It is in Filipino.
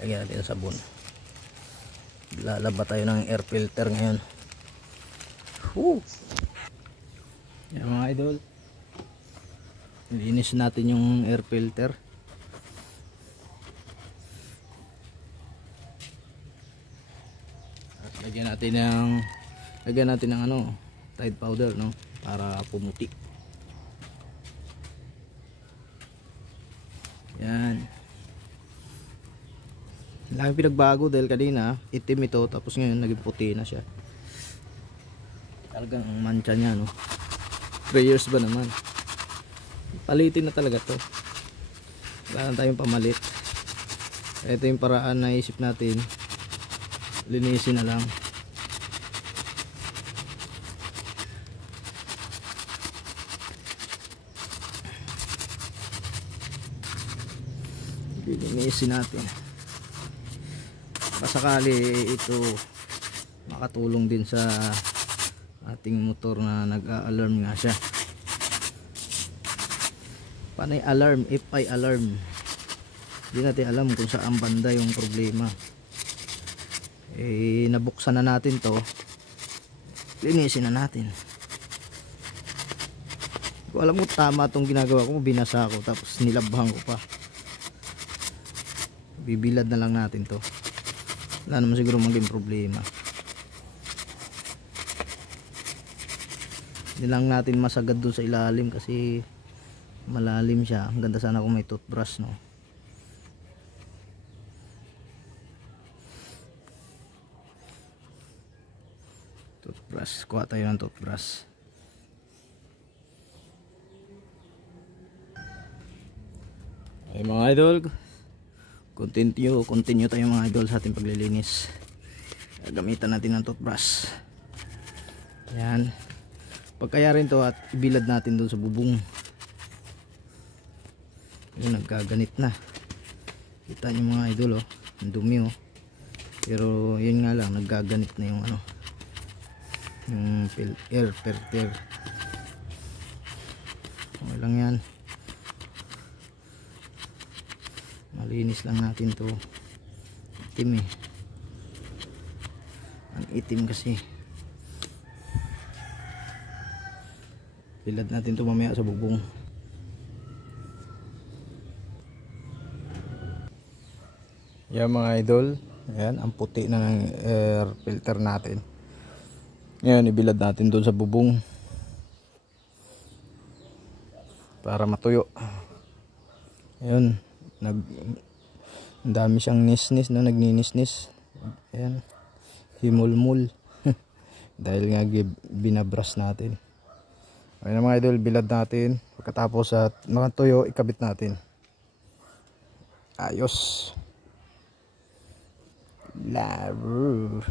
Lagyan natin ng sabon. Lalaba tayo ng air filter ngayon. Woo! Yan mga idol, linis natin yung air filter. At lagyan natin ng ano, Tide powder, no, para pumuti. Yan. Laki pinagbago dahil kanina itim ito, tapos ngayon naging puti na siya. Talagang mancha niya, no. 3 years ba naman. Palitin na talaga to. Wala na tayong pamalit. Ito yung paraan na isip natin. Linisin na lang. Linisin natin. Pasakali ito makatulong din sa ating motor na nag-a-alarm nga siya. Panay alarm, if I alarm. Hindi natin alam kung saan banda yung problema. Nabuksan na natin to. Linisin na natin. Kung alam mo tama itong ginagawa ko, binasa ko tapos nilabhan ko pa. Bibilad na lang natin to. Wala naman siguro maging problema. Hindi lang natin masagad dun sa ilalim kasi malalim siya. Ang ganda sana kung may toothbrush, no. Toothbrush, kuha tayo ng toothbrush. Okay mga idol, continue tayo mga idol sa ating paglilinis. Gamitan natin ng toothbrush. Yan. Pagkaya rin to at ibilad natin doon sa bubong. Yun, nagkaganit na. Kita nyo mga idol, oh, ang dumi, oh. Pero yun nga lang, nagkaganit na yung ano, yung air filter. Okay lang yan. Malinis lang natin to. Itim, ang itim kasi. Bilad natin ito mamaya sa bubong. Yan mga idol, ayan, ang puti na ng air filter natin. Ngayon ibilad natin doon sa bubong para matuyo. Ayun, ang dami siyang nisnis, no, nagninisnis. Ayan, himulmul. Dahil nga binabrush natin. Okay na mga idol, bilad natin. Pagkatapos at makatuyo, ikabit natin. Ayos. Laro.